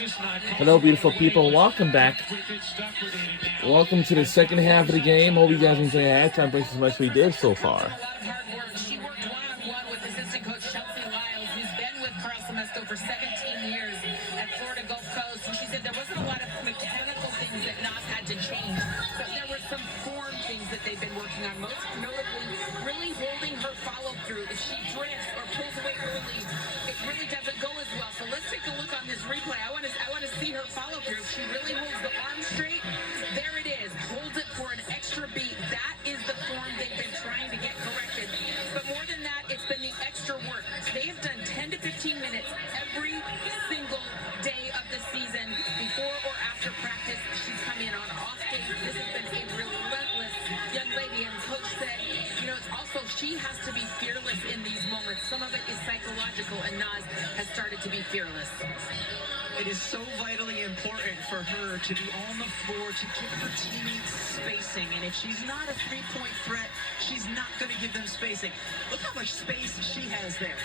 Hello, beautiful people. Welcome back. Welcome to the second half of the game. Hope you guys enjoy halftime breaks as much as we did so far. She worked one-on-one with assistant coach Chelsea Lyles, who's been with Carl Semesco for 17 years at Florida Gulf Coast. And she said there wasn't a lot of mechanical things that Naz had to change, but there were some form things that they've been working on, most notably really holding her follow-through. If she drifts or pulls away early, it really doesn't go as well. So let's take a look on this replay. I want to see her follow-through. If she really holds the arm straight, there it is. Holds it for an extra beat. That is the form they've been trying to get corrected. But more than that, it's been the extra work. They have done 10 to 15 minutes every single day of the season, before or after practice. She's come in on off days. This has been a relentless young lady, and coach said, it's also she has to be fearless in these moments. Some of it is psychological, and Naz has started to be fearless. It is so vitally important for her to be on the floor, to give her teammates spacing. And if she's not a three-point threat, she's not going to give them spacing. Look how much space she has there.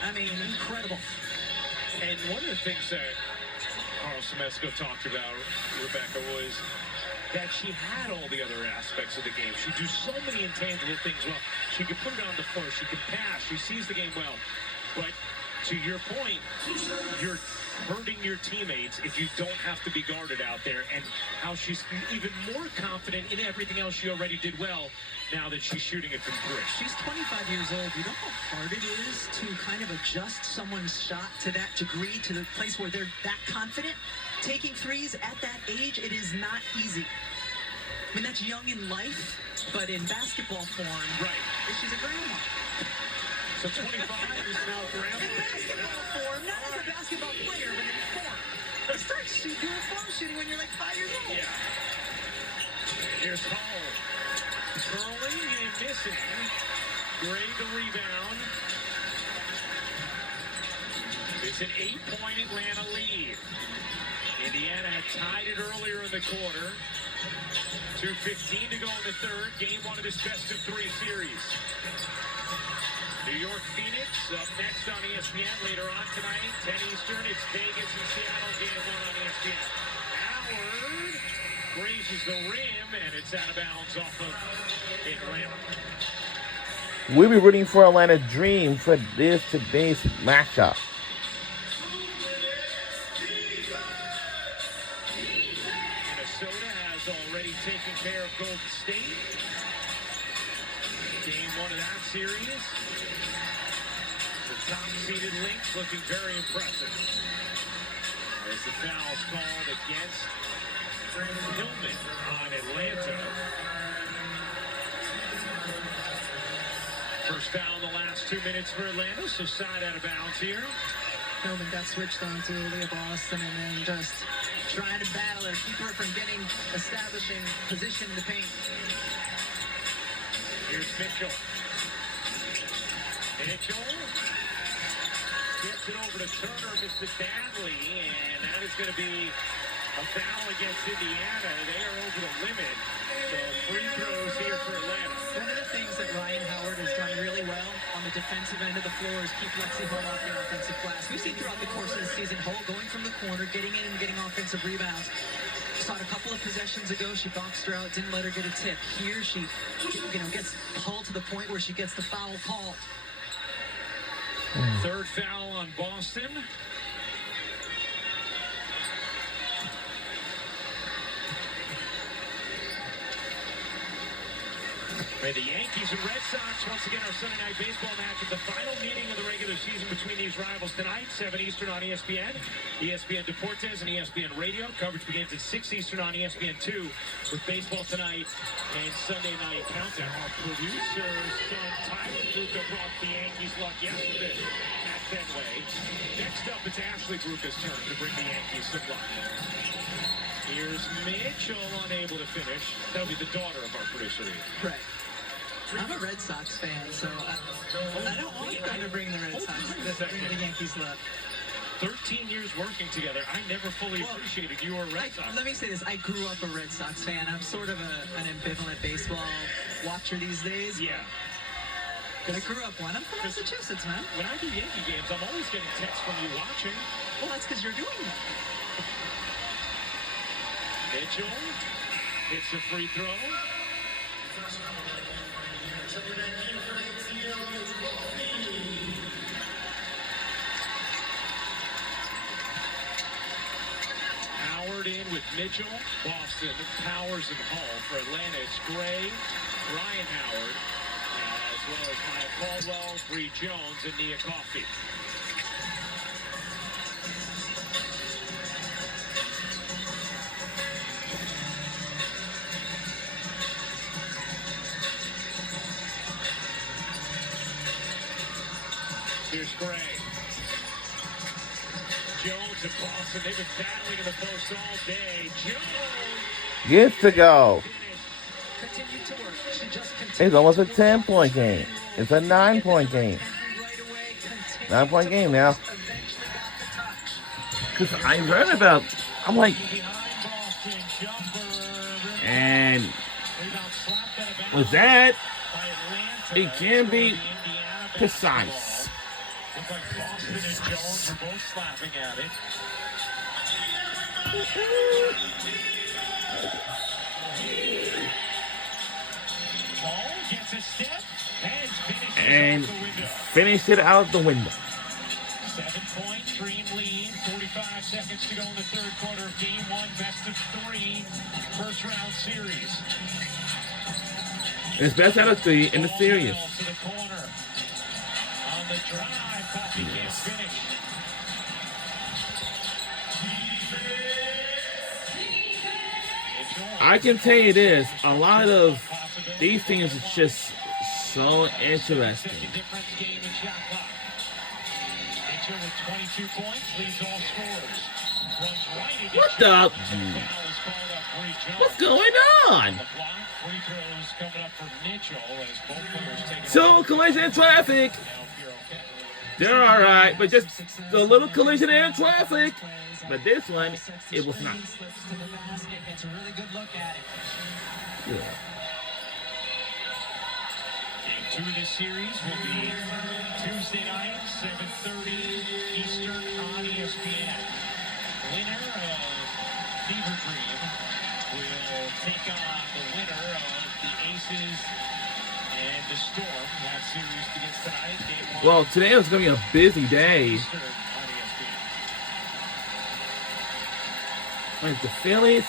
I mean, incredible. And one of the things that Carl Semesco talked about, Rebecca, was that she had all the other aspects of the game. She do so many intangible things well. She can put it on the floor. She can pass. She sees the game well. But to your point, you're hurting your teammates if you don't have to be guarded out there, and how she's even more confident in everything else she already did well now that she's shooting it from three. She's 25 years old. You know how hard it is to kind of adjust someone's shot to that degree, to the place where they're that confident? Taking threes at that age, it is not easy. I mean, that's young in life, but in basketball form, right? She's a grandma. So 25 is now grandma. In basketball form, not as a basketball player, but in form. You start doing form shooting when you're like 5 years old. Yeah. Here's Hall. Curling and missing. Gray the rebound. It's an 8-point Atlanta lead. Indiana had tied it earlier in the quarter. 2:15 to go in the third. Game one of this best-of-3 series. New York Phoenix up next on ESPN later on tonight. 10 Eastern. It's Vegas and Seattle. Game one on ESPN. Howard grazes the rim, and it's out of bounds off of Atlanta. We'll be rooting for Atlanta Dream for today's matchup. Minnesota has already taken care of Golden State. Game one of that series. The top-seeded Lynx looking very impressive. As the foul's called against Hillman on Atlanta. First foul in the last 2 minutes for Atlanta, so side out of bounds here. Hillman got switched on to Leah Boston, and then just trying to battle her, keep her from establishing position in the paint. Here's Mitchell. Mitchell gets it over to Turner, Mr. Badley, and that is going to be a foul against Indiana. They are over the limit. So free throws here for Atlanta. One of the things that Ryan Howard has done really well on the defensive end of the floor is keep Lexi Hull off the offensive glass. We've seen throughout the course of the season, Hull going from the corner, getting in and getting offensive rebounds. Saw it a couple of possessions ago. She boxed her out, didn't let her get a tip. Here she, gets Hull to the point where she gets the foul call. Third foul on Boston. The Yankees and Red Sox, once again, our Sunday night baseball match at the final meeting of the regular season between these rivals tonight, 7 Eastern on ESPN, ESPN Deportes, and ESPN Radio. Coverage begins at 6 Eastern on ESPN2 with Baseball Tonight and Sunday Night Countdown. Our producer, son Tyler Bruca, brought the Yankees luck yesterday at Fenway. Next up, it's Ashley Bruca's turn to bring the Yankees some luck. Here's Mitchell, unable to finish. That'll be the daughter of our producer. Right. I'm a Red Sox fan, so I don't want them to bring the Red Sox. Bring the Yankees luck. 13 years working together. I never fully appreciated you were a Red Sox. Let me say this. I grew up a Red Sox fan. I'm sort of an ambivalent baseball watcher these days. Yeah. I grew up one. I'm from Massachusetts, man. When I do Yankee games, I'm always getting texts from you watching. Well, that's because you're doing that. Mitchell hits the free throw. Howard in with Mitchell, Boston, Powers and Hall. For Atlanta, it's Gray, Ryan Howard, as well as Maya Caldwell, Bree Jones, and Nia Coffey. Here's Gray. Jones and Boston, they've been battling in the post all day. Jones Gets to go. Continue to work. She just continued It's almost a to work. 10-point game. It's a 9-point game. Right away, continued 9-point to game now. eventually got the touch. Because I heard about, I'm like, behind Boston, jumper. and Rebound slapped out of bounds with that, by Atlanta. it can be Indiana precise. basketball. Looked like Boston and Jones were both slapping at it. Hall gets a step and And finishes out the window. finish it out the window. 7-point Dream lead. 45 seconds to go in the third quarter of game one. Best of three. First round series. It's best out of 3 in the series. Ball to the corner. On the drive, Coffey can't finish. I can tell you this, a lot of these things is just so interesting. Difference game in shot clock. Mitchell with 22 points, leads all scorers. Runs right into What Jones. the? Foul is called up for Jones. What's going on? The block, free throws coming up for Mitchell as both players take it. So collision in traffic. Now if you're okay. They're all right, but just a little collision in traffic. But this one, it was not. Slips to the basket. It's a really good look at it. Yeah. Game 2 of this series will be Tuesday night, 7:30 Eastern on ESPN. Winner of Fever Dream will take on the winner of the Aces and the Storm. That series begins tonight. Game 1 Well, today was going to be a busy day. Eastern on ESPN. Like the Phillies.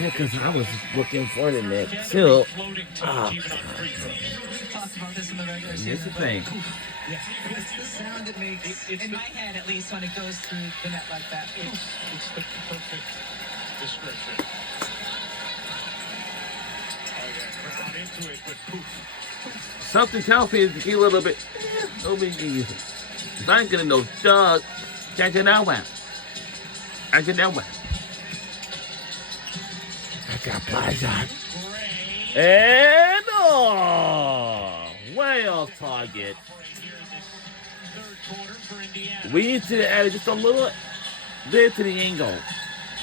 Yeah, because I was looking for the next too. Floating touch, Ah. even on free throws. We talked about this in the regular season. Here's the thing. It's the sound it makes, It's in the- my head at least, when it goes through the net like that. It's the perfect description. Oh yeah, we're not into it, but poof. Something tells me to be a little bit easy. If I ain't getting no dog, check it out. I get that one. I got pleasure. Gray. And way off target. Right here in this third quarter for Indiana. We need to add just a little bit to the angle.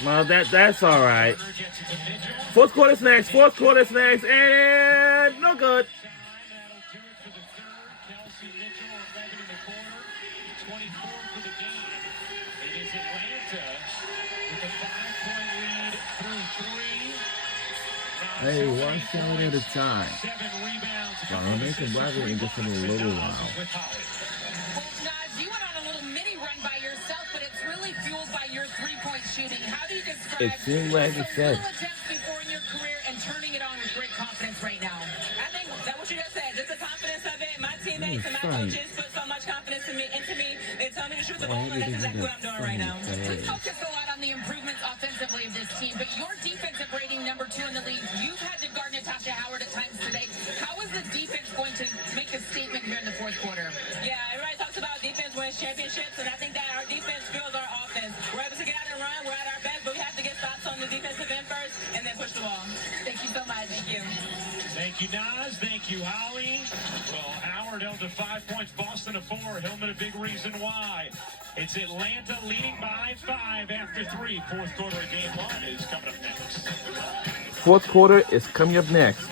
Well, that's all right. Turner gets it to Mitchell. Fourth quarter's next. Fourth quarter's next, and no good. That'll do it for the third. Kelsey Mitchell, 11 in the quarter, 24 for the game. It is Atlanta with a 5-point lead through three. Now Hey, Zoe one shot at a time. 7 rebounds. Well, I'm making rivalry just in a little while. With Holly. Well, Naz, you went on a little mini run by yourself, but it's really fueled by your three-point shooting. How do you describe It seemed like it just said. little attempts before in your career and turning it on with great confidence right now? I think that what you just said, just the confidence of it. My teammates and my Fine. coaches put so much confidence into me. They tell me to shoot the Why ball, and did that's he exactly do what I'm doing right now. that? We focus a lot on the improvements offensively of this team, but your defensive rating number 2 in the league. You've had to guard Natasha Howard at times today. How is the defense going to make a statement here in the fourth quarter? Yeah, everybody talks about defense wins championships, and I think that our defense fuels our offense. We're able to get out and run. We're at our best, but we have to get stops on the defensive end first and then push the ball. Thank you so much. Thank you. Thank you, Naz. Thank you, Holly. Well, Howard held to 5 points, Boston to 4. Hillman a big reason why. It's Atlanta leading by 5 after 3. Fourth quarter of game 1 is coming up next. Fourth quarter is coming up next.